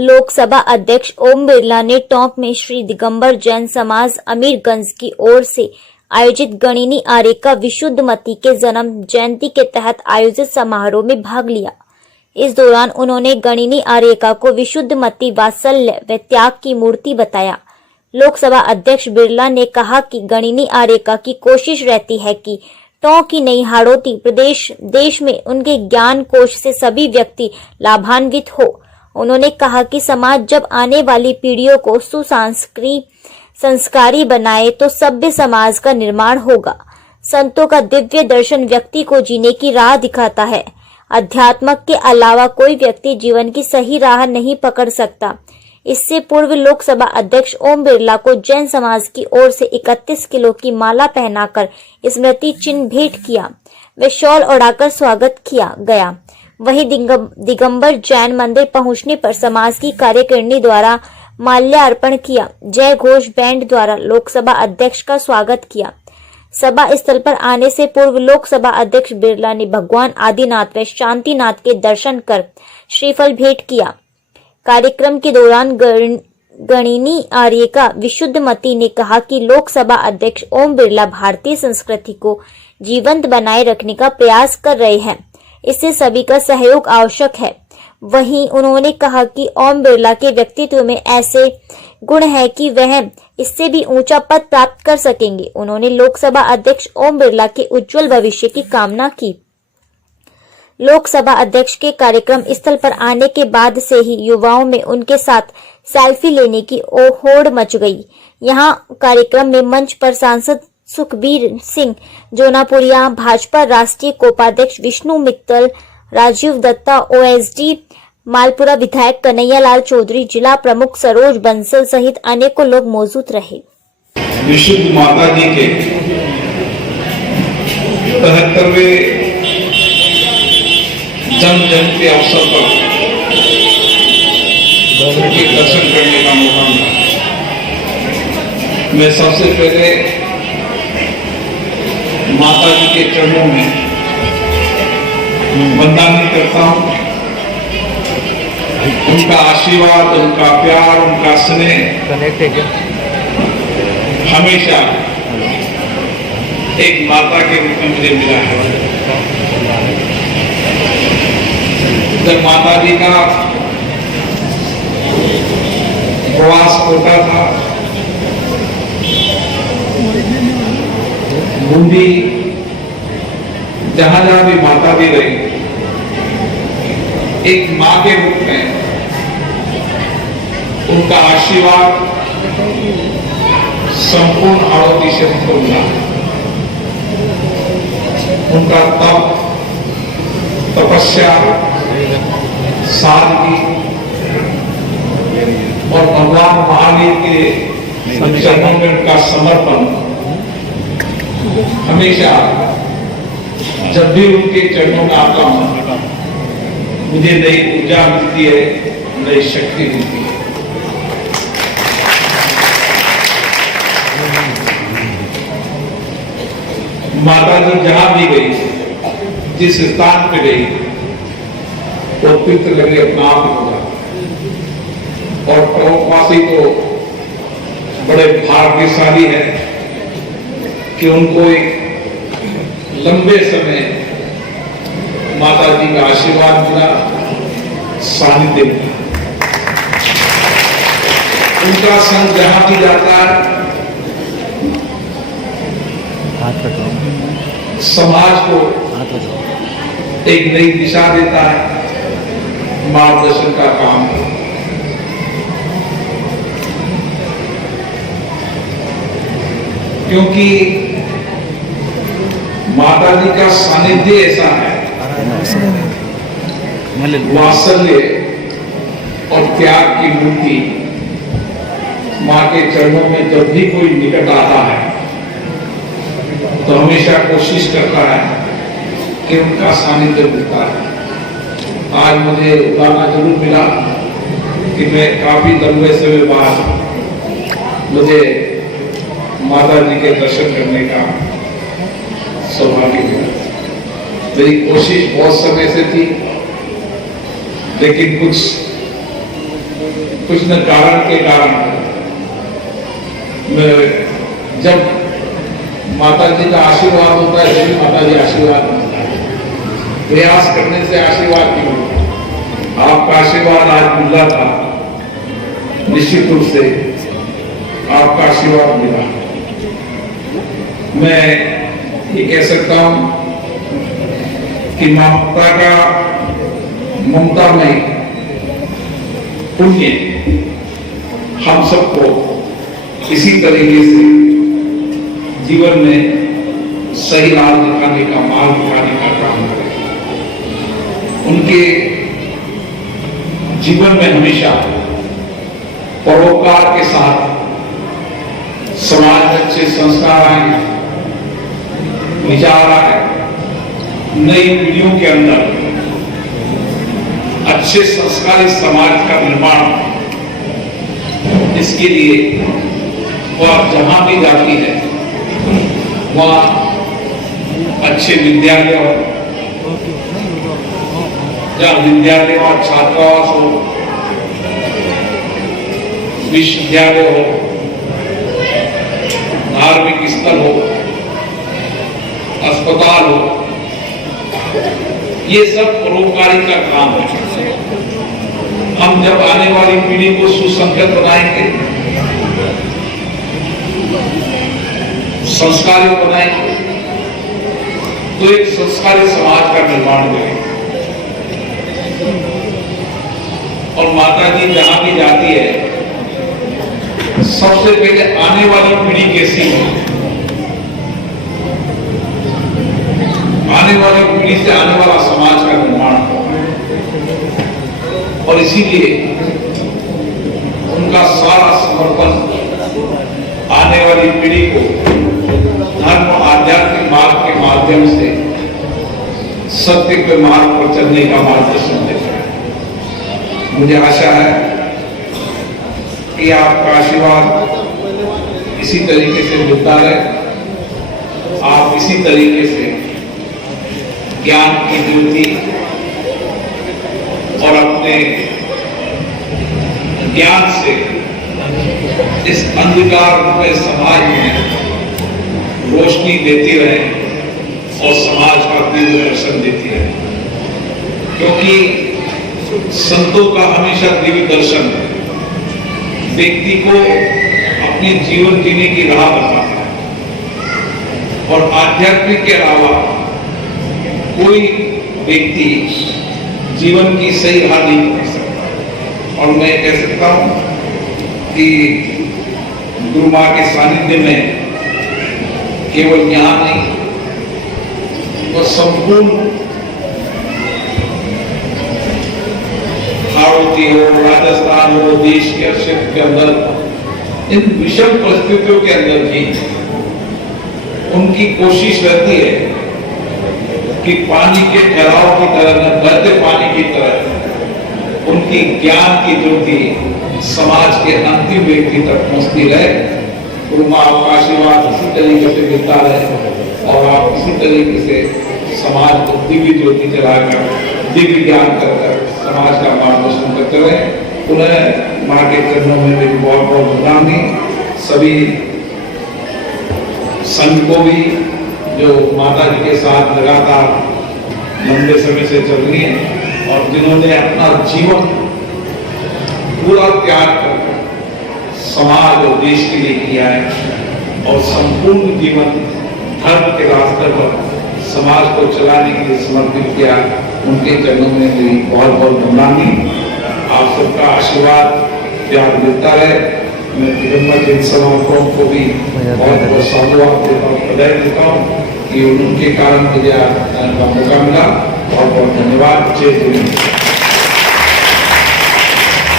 लोकसभा अध्यक्ष ओम बिरला ने टोंक में श्री दिगंबर जैन समाज अमीरगंज की ओर से आयोजित गणिनी आर्यका विशुद्धमती के जन्म जयंती के तहत आयोजित समारोह में भाग लिया। इस दौरान उन्होंने गणिनी आर्यका को विशुद्धमती वात्सल्य व त्याग की मूर्ति बताया। लोकसभा अध्यक्ष बिरला ने कहा कि गणिनी आर्यका की कोशिश रहती है कि टोंक की नई हाड़ौती प्रदेश देश में उनके ज्ञान कोश से सभी व्यक्ति लाभान्वित हो। उन्होंने कहा कि समाज जब आने वाली पीढ़ियों को संस्कारी बनाए तो सभ्य समाज का निर्माण होगा। संतों का दिव्य दर्शन व्यक्ति को जीने की राह दिखाता है। अध्यात्म के अलावा कोई व्यक्ति जीवन की सही राह नहीं पकड़ सकता। इससे पूर्व लोकसभा अध्यक्ष ओम बिरला को जैन समाज की ओर से 31 किलो की माला पहनाकर स्मृति चिन्ह भेंट किया व शॉल ओढ़ाकर स्वागत किया गया। वहीं दिगंबर जैन मंदिर पहुंचने पर समाज की कार्यकारिणी द्वारा माल्यार्पण किया। जय घोष बैंड द्वारा लोकसभा अध्यक्ष का स्वागत किया। सभा स्थल पर आने से पूर्व लोकसभा अध्यक्ष बिरला ने भगवान आदिनाथ व शांतिनाथ के दर्शन कर श्रीफल भेंट किया। कार्यक्रम के दौरान गणिनी आर्यका विशुद्धमती ने कहा कि लोकसभा अध्यक्ष ओम बिरला भारतीय संस्कृति को जीवंत बनाए रखने का प्रयास कर रहे हैं। इससे सभी का सहयोग आवश्यक है। वहीं उन्होंने कहा कि ओम बिरला के व्यक्तित्व में ऐसे गुण है कि वह इससे भी ऊंचा पद प्राप्त कर सकेंगे। उन्होंने लोकसभा अध्यक्ष ओम बिरला के उज्जवल भविष्य की कामना की। लोकसभा अध्यक्ष के कार्यक्रम स्थल पर आने के बाद से ही युवाओं में उनके साथ सेल्फी लेने की होड़ मच गई। यहां कार्यक्रम में मंच पर सांसद सुखबीर सिंह जोनापुरिया, भाजपा राष्ट्रीय कोषाध्यक्ष विष्णु मित्तल, राजीव दत्ता, ओएसडी मालपुरा विधायक कन्हैयालाल चौधरी, जिला प्रमुख सरोज बंसल सहित अनेकों लोग मौजूद रहे। विशुद्ध माता जी के 73वें जन्म जयंती अवसर पर उनके दर्शन करने का मौका मिला। मैं सबसे पहले माता जी के चरणों में वंदना करता हूं। उनका आशीर्वाद, उनका प्यार, उनका स्नेह हमेशा एक माता के रूप में मुझे मिला है। जब माता जी का प्रवास होता था, बूंदी जहां जहां भी माता जी रही, एक मां के रूप में उनका आशीर्वाद संपूर्ण हाड़ौती से हमको मिला। उनका तप, तपस्या, सादगी और भगवान महावीर के चरणों में उनका समर्पण हमेशा जब भी उनके चरणों में आता हूं मुझे नई ऊर्जा मिलती है, नई शक्ति मिलती है। माता जी जहां भी गई, जिस स्थान पे गई, वो तीर्थ लगे अपना आप होगा। और टोंकवासी तो बड़े भाग्यशाली है कि उनको एक लंबे समय माता जी का आशीर्वाद मिला, सानिध्य मिला। उनका संग जहां भी जाता है समाज को एक नई दिशा देता है, मार्गदर्शन का काम है। क्योंकि माता जी का सानिध्य ऐसा है, वात्सल्य और त्याग की मूर्ति। मां के चरणों में जब भी कोई निकट आता है तो हमेशा कोशिश करता है कि उनका सानिध्य मिलता है। आज मुझे उतारना जरूर मिला कि मैं काफी लंबे समय बाद मुझे माता जी के दर्शन करने का सौभाग्य मिला। मेरी कोशिश बहुत समय से थी, लेकिन कुछ कुछ न कारण के कारण जब माता जी का आशीर्वाद होता है तभी माता जी आशीर्वाद मिलता है। प्रयास करने से आशीर्वाद नहीं मिलता। आपका आशीर्वाद आज मिला था, निश्चित रूप से आपका आशीर्वाद मिला। मैं ये कह सकता हूं कि माता का ममता में पुण्य हम सबको इसी तरीके से जीवन में सही राह दिखाने का, मार्ग दिखाने का काम करें। उनके जीवन में हमेशा परोपकार के साथ समाज में अच्छे संस्कार आए, विचार आए, नई पीढ़ियों के अंदर अच्छे संस्कारी समाज का निर्माण, इसके लिए वह जहां भी जाती है वहां अच्छे विद्यालय हो, जहां विद्यालय और छात्रावास हो, विश्वविद्यालय हो, धार्मिक स्थल हो, अस्पताल हो, ये सब परोपकारी का काम है। हम जब आने वाली पीढ़ी को सुसंगत बनाएंगे, संस्कारी बनाएंगे, तो एक संस्कारी समाज का निर्माण करेंगे। और माता जी जहां भी जाती है, सबसे पहले आने वाली पीढ़ी कैसी है, आने वाली पीढ़ी से आने वाला समाज का निर्माण हो। और इसीलिए उनका सारा समर्पण आने वाली पीढ़ी को धर्म आध्यात्मिक मार्ग के माध्यम से सत्य के मार्ग पर चलने का मार्गदर्शन देता है। मुझे आशा है कि आपका आशीर्वाद इसी तरीके से मिलता रहे, आप इसी तरीके से ज्ञान की ज्योति और अपने ज्ञान से इस अंधकार में समाज में रोशनी देती रहे और समाज का दिव्य दर्शन देती रहे। क्योंकि संतों का हमेशा दिव्य दर्शन व्यक्ति को अपने जीवन जीने की राह बताता है। और आध्यात्मिक के अलावा कोई व्यक्ति जीवन की सही राह नहीं कर सकता। और मैं कह सकता हूं कि गुरु मां के सानिध्य में केवल ज्ञान नहीं, तो संपूर्ण हाड़ौती हो, राजस्थान हो, देश के क्षेत्र के अंदर इन विषम परिस्थितियों के अंदर भी उनकी कोशिश रहती है कि पानी के ठहराव की तरह न बहते पानी की तरह उनकी ज्ञान की ज्योति समाज के अंतिम व्यक्ति तक पहुंचती रहे। गुरु मां आपका आशीर्वाद इसी तरीके से मिलता रहे और आप इसी तरीके से समाज को दिव्य ज्योति जलाकर, दिव्य ज्ञान कर समाज का मार्गदर्शन करते रहे। पुनः मां के चरणों में मेरी बहुत बहुत बधाई। सभी संघ को भी जो माता जी के साथ लगातार लंबे समय से चल रही है और जिन्होंने अपना जीवन पूरा त्याग कर समाज और देश के लिए किया है और संपूर्ण जीवन धर्म के रास्ते पर समाज को चलाने के लिए समर्पित किया, उनके चरणों में मेरी बहुत बहुत बधाई। आप सबका आशीर्वाद प्यार मिलता रहे। मैं दिगंबर जैन समाजों को भी बहुत बहुत साधुवाद देता हूँ, बधाई देता हूँ कि उनके कारण मुझे आने का मौका मिला। बहुत बहुत धन्यवाद। जय हिंद।